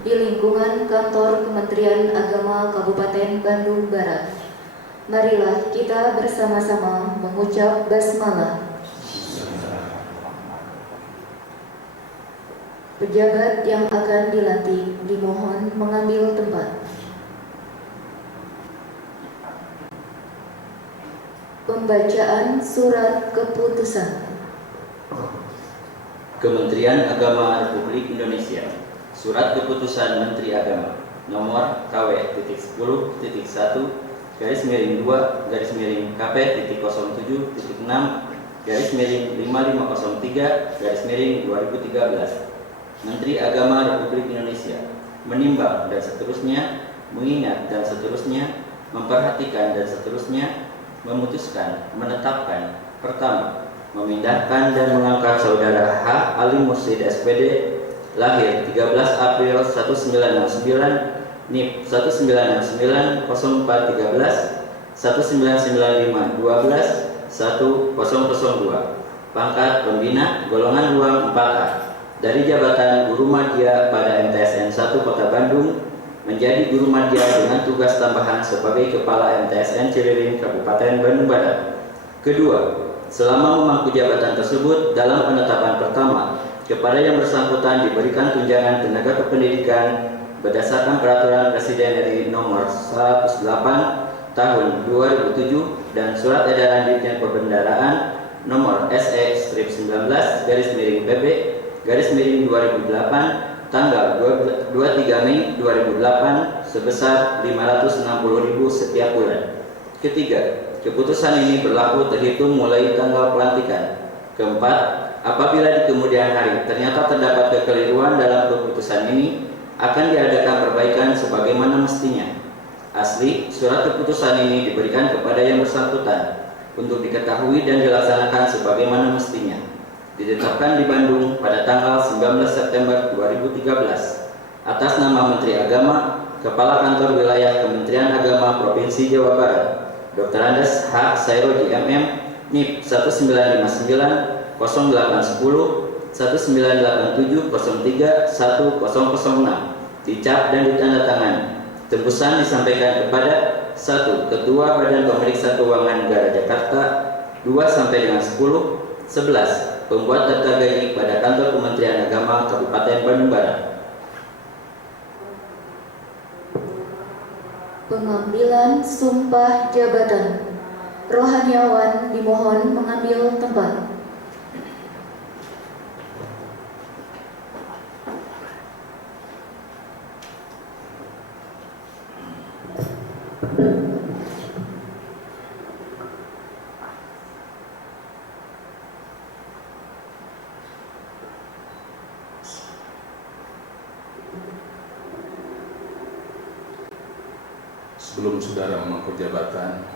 di lingkungan kantor Kementerian Agama Kabupaten Bandung Barat. Marilah kita bersama-sama mengucap basmalah. Pejabat yang akan dilantik dimohon mengambil tempat. Pembacaan surat keputusan. Kementerian Agama Republik Indonesia. Surat Keputusan Menteri Agama nomor KW.10.2-0-KP.6/5503/2013. Menteri Agama Republik Indonesia menimbang dan seterusnya, mengingat dan seterusnya, memperhatikan dan seterusnya, memutuskan, menetapkan. Pertama, memindahkan dan mengangkat saudara H. Ali Mursyid SPD, lahir 13 April 1969, NIP 19690413, 1995121002, pangkat pembina golongan ruang 4A, dari jabatan Guru Madya pada MTSN 1 Kota Bandung menjadi Guru Madya dengan tugas tambahan sebagai Kepala MTSN Ciliring Kabupaten Bandung Barat. Kedua, selama memangku jabatan tersebut, dalam penetapan pertama, kepada yang bersangkutan diberikan tunjangan tenaga kependidikan berdasarkan Peraturan Presiden RI Nomor 108 Tahun 2007 dan Surat Edaran Dirjen Perbendaharaan Nomor SE/19/PB/2008 tanggal 23 Mei 2008 sebesar 560.000 setiap bulan. Ketiga, keputusan ini berlaku terhitung mulai tanggal pelantikan. Keempat, apabila di kemudian hari ternyata terdapat kekeliruan dalam keputusan ini, akan diadakan perbaikan sebagaimana mestinya. Asli, surat keputusan ini diberikan kepada yang bersangkutan untuk diketahui dan dilaksanakan sebagaimana mestinya. Ditetapkan di Bandung pada tanggal 19 September 2013 atas nama Menteri Agama, Kepala Kantor Wilayah Kementerian Agama Provinsi Jawa Barat, Dr. Andes H. Sairoji MM, NIP 1959 0810 1987 03 1006, dicap dan ditandatangani. Tembusan disampaikan kepada 1. Ketua Badan Pemeriksa Keuangan Negara Jakarta, 2 sampai dengan 10. 11. Pembuat daftar gaji pada Kantor Kementerian Agama Kabupaten Bandung Barat. Pengambilan sumpah jabatan. Rohaniawan dimohon mengambil tempat. Sebelum saudara memangku jabatan,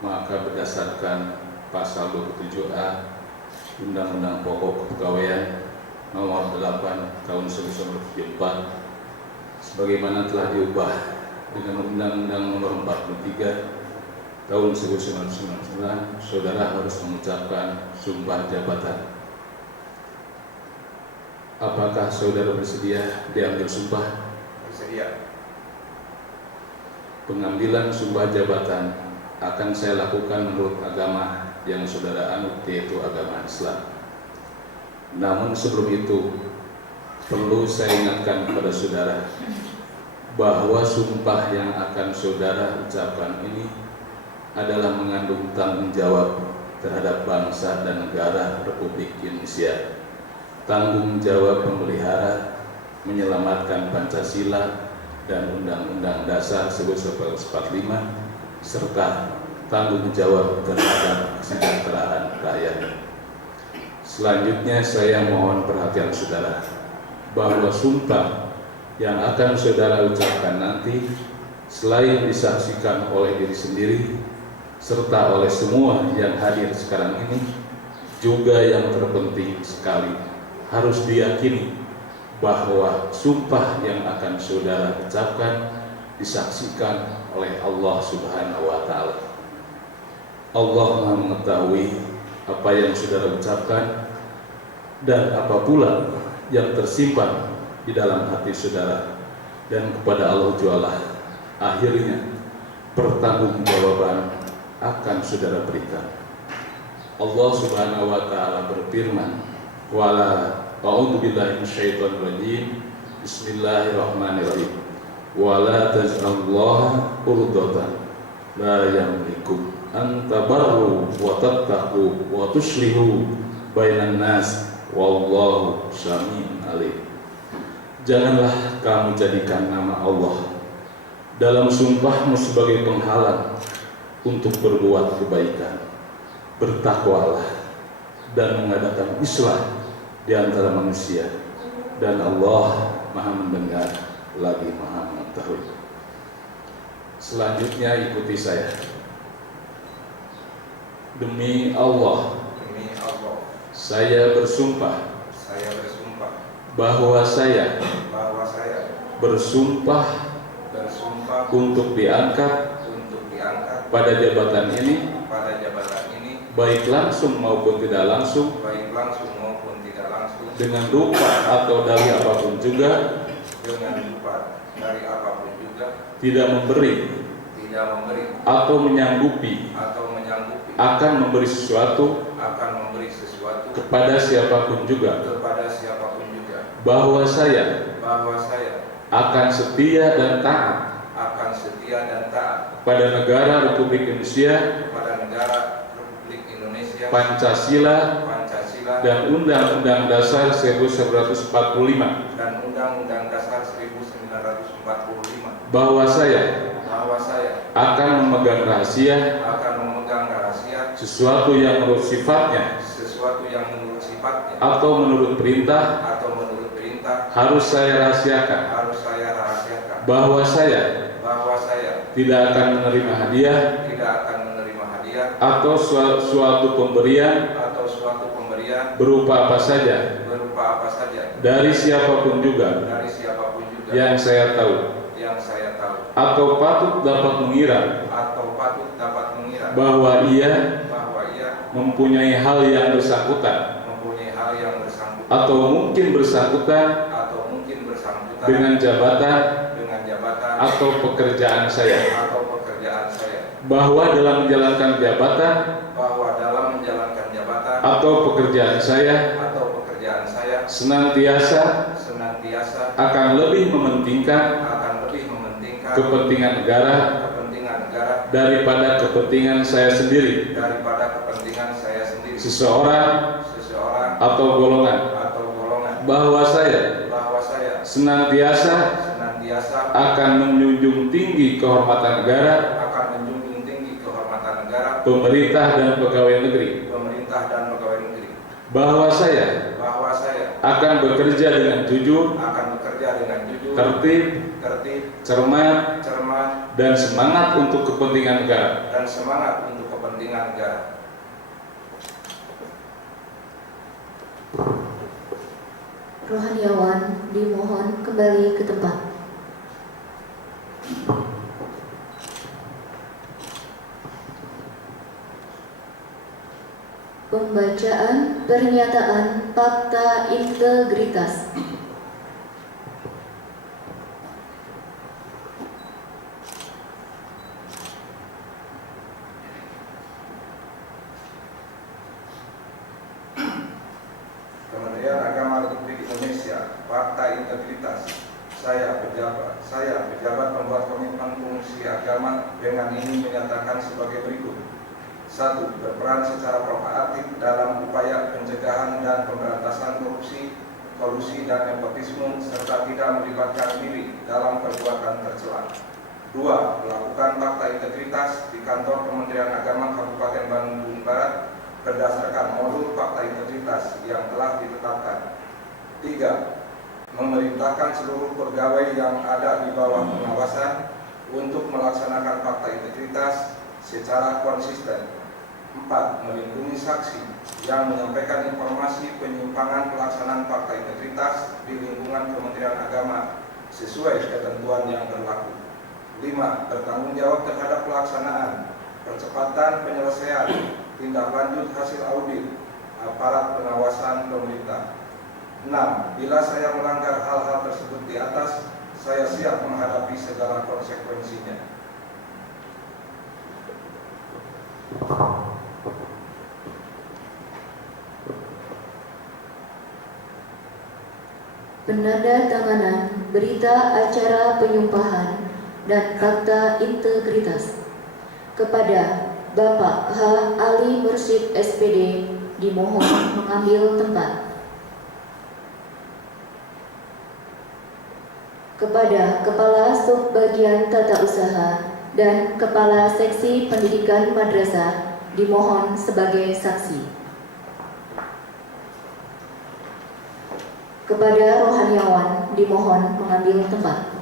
maka berdasarkan pasal 27A Undang-Undang Pokok Kepegawaian Nomor 8 Tahun 1974 sebagaimana telah diubah dengan Undang-Undang Nomor 43 Tahun 1999, saudara harus mengucapkan sumpah jabatan. Apakah saudara bersedia diambil sumpah? Bersedia. Pengambilan sumpah jabatan akan saya lakukan menurut agama yang saudara anut, yaitu agama Islam. Namun sebelum itu, perlu saya ingatkan kepada saudara bahwa sumpah yang akan saudara ucapkan ini adalah mengandung tanggung jawab terhadap bangsa dan negara Republik Indonesia. Tanggung jawab memelihara, menyelamatkan Pancasila dan Undang-Undang Dasar 1945 serta tanggung jawab terhadap kesejahteraan rakyat. Selanjutnya saya mohon perhatian saudara bahwa sumpah yang akan saudara ucapkan nanti selain disaksikan oleh diri sendiri serta oleh semua yang hadir sekarang ini, juga yang terpenting sekali harus diyakini bahwa sumpah yang akan saudara ucapkan disaksikan oleh Allah Subhanahu wa Ta'ala. Allah Maha mengetahui apa yang saudara ucapkan dan apa pula yang tersimpan di dalam hati saudara, dan kepada Allah jualah akhirnya pertanggungjawaban akan saudara berikan. Allah Subhanahu wa taala berfirman, wala a'udzubillahi minasyaitonir rajim. Bismillahirrahmanirrahim. Wala taj'alullaha urdatan la yamlikum an tabarru wa tattaqu wa tuslihu bainan nas wallahu syami'un alim. Janganlah kamu jadikan nama Allah dalam sumpahmu sebagai penghalang untuk berbuat kebaikan. Bertakwalah dan mengadakan islah di antara manusia, dan Allah Maha mendengar lagi Maha mengetahui. Selanjutnya ikuti saya. Demi Allah, saya bersumpah bahwa saya bersumpah untuk diangkat pada jabatan ini, baik langsung maupun tidak langsung, dengan rupa atau dari apapun juga, tidak memberi atau menyanggupi akan memberi sesuatu kepada siapapun juga, bahwa saya akan setia dan taat pada negara Republik Indonesia, Pancasila, dan Undang-Undang Dasar 1945, bahwa saya akan memegang rahasia sesuatu yang menurut sifatnya atau menurut perintah harus saya rahasiakan, bahwa saya tidak akan menerima hadiah atau suatu pemberian berupa apa saja dari siapapun juga yang saya tahu, atau patut dapat mengira bahwa ia mempunyai hal yang bersangkutan atau mungkin bersangkutan dengan jabatan atau pekerjaan saya, bahwa dalam menjalankan jabatan atau pekerjaan saya senantiasa akan lebih mementingkan kepentingan negara daripada kepentingan saya sendiri, seseorang atau golongan, bahwa saya senantiasa akan menjunjung tinggi kehormatan negara, pemerintah dan pegawai negeri, bahwa saya akan bekerja dengan jujur, tertib, cermat, dan semangat untuk kepentingan negara. Rohaniawan dimohon kembali ke tempat. Pembacaan pernyataan fakta integritas. Kementerian Agama Republik Indonesia, fakta integritas. Saya pejabat pembuat komitmen fungsi agama dengan ini menyatakan sebagai berikut. 1. Berperan secara proaktif dalam upaya pencegahan dan pemberantasan korupsi, kolusi dan nepotisme serta tidak melibatkan diri dalam perbuatan tercela. 2. Melakukan fakta integritas di kantor Kementerian Agama Kabupaten Bandung Barat berdasarkan modul fakta integritas yang telah ditetapkan. 3. Memerintahkan seluruh pegawai yang ada di bawah pengawasan untuk melaksanakan fakta integritas secara konsisten. 4. Melindungi saksi yang menyampaikan informasi penyimpangan pelaksanaan fakta integritas di lingkungan Kementerian Agama sesuai ketentuan yang berlaku. 5. Bertanggung jawab terhadap pelaksanaan, percepatan penyelesaian, tindak lanjut hasil audit aparat pengawasan pemerintah. 6. Bila saya melanggar hal-hal tersebut di atas, saya siap menghadapi segala konsekuensinya. Penandatanganan berita acara penyumpahan dan fakta integritas kepada Bapak H. Ali Mursyid SPD dimohon mengambil tempat. Kepada Kepala Subbagian Tata Usaha dan Kepala Seksi Pendidikan Madrasah dimohon sebagai saksi. Kepada rohaniawan dimohon mengambil tempat.